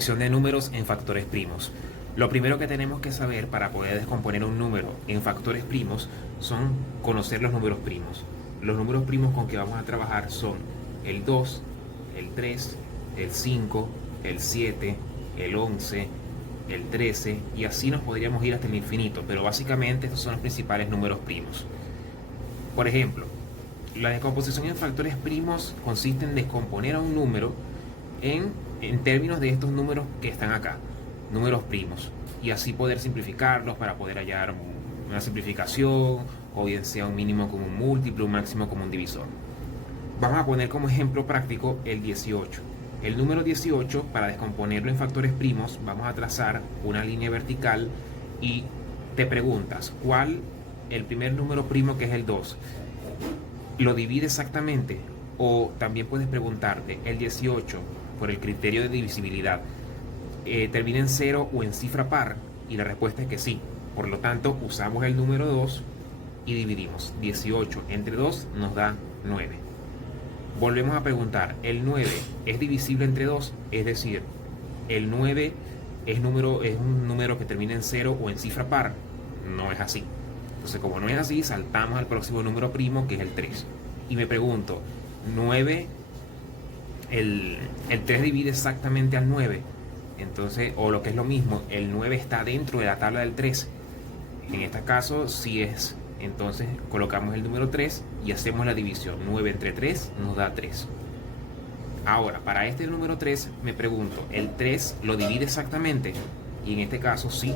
Descomposición de números en factores primos. Lo primero que tenemos que saber para poder descomponer un número en factores primos son conocer los números primos. Los números primos con que vamos a trabajar son el 2, el 3, el 5, el 7, el 11, el 13 y así nos podríamos ir hasta el infinito, pero básicamente estos son los principales números primos. Por ejemplo, la descomposición en factores primos consiste en descomponer a un número en términos de estos números que están acá, números primos, y así poder simplificarlos para poder hallar una simplificación, o bien sea un mínimo común múltiplo, un máximo común divisor. Vamos a poner como ejemplo práctico el 18. El número 18, para descomponerlo en factores primos, vamos a trazar una línea vertical y te preguntas, ¿cuál el primer número primo, que es el 2? ¿Lo divide exactamente? O también puedes preguntarte, el 18, por el criterio de divisibilidad, ¿termina en 0 o en cifra par? Y la respuesta es que sí. Por lo tanto, usamos el número 2 y dividimos. 18 entre 2 nos da 9. Volvemos a preguntar, ¿el 9 es divisible entre 2? Es decir, ¿el 9 es un número que termina en 0 o en cifra par? No es así. Entonces, como no es así, saltamos al próximo número primo, que es el 3. Y me pregunto, el 3 divide exactamente al 9. Entonces, o lo que es lo mismo, el 9 está dentro de la tabla del 3. En este caso, sí es. Entonces, colocamos el número 3 y hacemos la división. 9 entre 3 nos da 3. Ahora, para este número 3, me pregunto, ¿el 3 lo divide exactamente? Y en este caso, sí,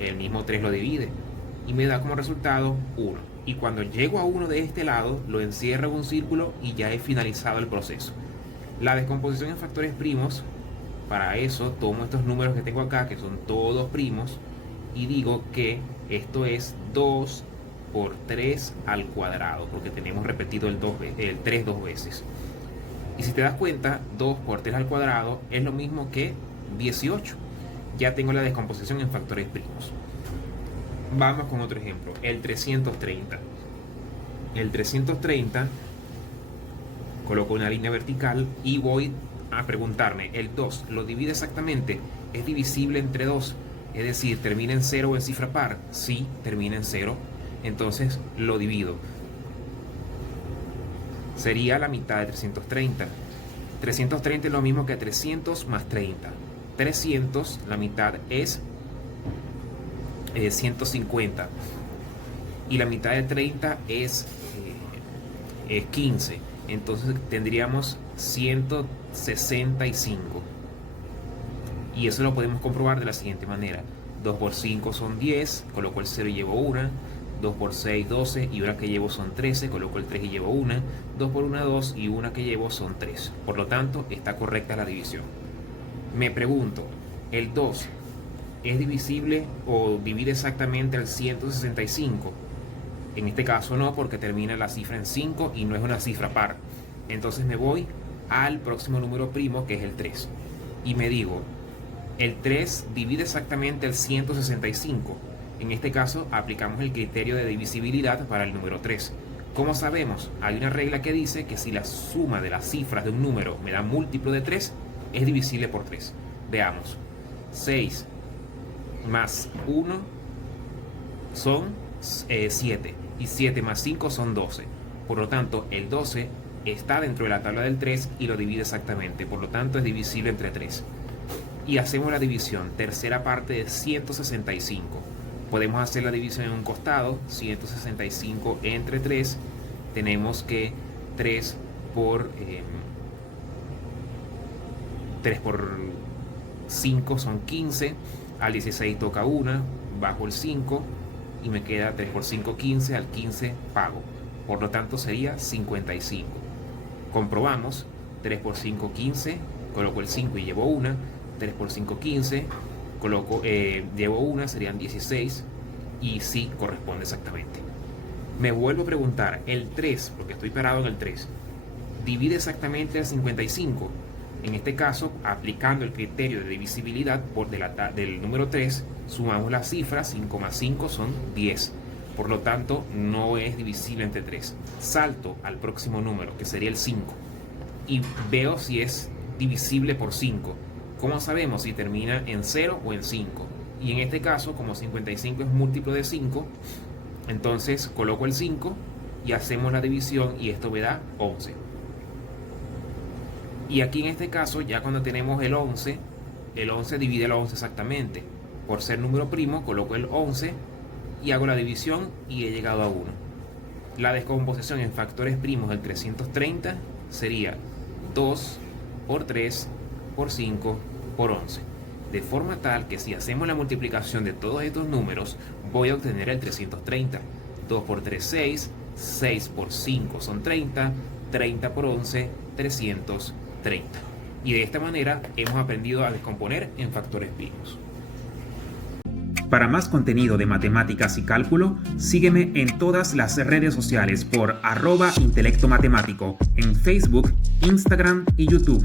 el mismo 3 lo divide. Y me da como resultado 1. Y cuando llego a 1 de este lado, lo encierro en un círculo y ya he finalizado el proceso. La descomposición en factores primos, para eso tomo estos números que tengo acá, que son todos primos, y digo que esto es 2 por 3 al cuadrado, porque tenemos repetido el 3 dos veces. Y si te das cuenta, 2 por 3 al cuadrado es lo mismo que 18. Ya tengo la descomposición en factores primos. Vamos con otro ejemplo, el 330. El 330, coloco una línea vertical y voy a preguntarme, ¿el 2 lo divide exactamente? ¿Es divisible entre 2? Es decir, ¿termina en 0 o en cifra par? Sí, termina en 0. Entonces lo divido. Sería la mitad de 330. 330 es lo mismo que 300 más 30. 300, la mitad es 150. Y la mitad de 30 es 15. Entonces tendríamos 165. Y eso lo podemos comprobar de la siguiente manera. 2 por 5 son 10, coloco el 0 y llevo 1. 2 por 6, 12, y una que llevo son 13, coloco el 3 y llevo 1. 2 por 1, 2, y una que llevo son 3. Por lo tanto, está correcta la división. Me pregunto, ¿el 2 es divisible o divide exactamente al 165? En este caso no, porque termina la cifra en 5 y no es una cifra par. Entonces me voy al próximo número primo, que es el 3. Y me digo, ¿el 3 divide exactamente al 165? En este caso aplicamos el criterio de divisibilidad para el número 3. ¿Cómo sabemos? Hay una regla que dice que si la suma de las cifras de un número me da múltiplo de 3, es divisible por 3. Veamos. 6 más 1 son 7. Y 7 más 5 son 12. Por lo tanto, el 12 está dentro de la tabla del 3 y lo divide exactamente. Por lo tanto, es divisible entre 3. Y hacemos la división. Tercera parte de 165. Podemos hacer la división en un costado. 165 entre 3. Tenemos que 3 por 5 son 15. Al 16 toca 1. Bajo el 5. Y me queda 3 por 5, 15. Al 15 pago. Por lo tanto sería 55. Comprobamos. 3 por 5, 15. Coloco el 5 y llevo 1. 3 por 5, 15. Llevo 1, serían 16. Y sí, corresponde exactamente. Me vuelvo a preguntar, el 3, porque estoy parado en el 3, ¿divide exactamente el 55? En este caso, aplicando el criterio de divisibilidad del número 3, sumamos las cifras. 5 más 5 son 10. Por lo tanto, no es divisible entre 3. Salto al próximo número, que sería el 5, y veo si es divisible por 5. ¿Cómo sabemos si termina en 0 o en 5? Y en este caso, como 55 es múltiplo de 5, entonces coloco el 5 y hacemos la división y esto me da 11. Y aquí en este caso, ya cuando tenemos el 11 divide el 11 exactamente. Por ser número primo, coloco el 11 y hago la división y he llegado a 1. La descomposición en factores primos del 330 sería 2 por 3 por 5 por 11. De forma tal que si hacemos la multiplicación de todos estos números, voy a obtener el 330. 2 por 3, 6. 6 por 5 son 30. 30 por 11, 330. Y de esta manera hemos aprendido a descomponer en factores primos. Para más contenido de matemáticas y cálculo, sígueme en todas las redes sociales por @intelectomatemático en Facebook, Instagram y YouTube.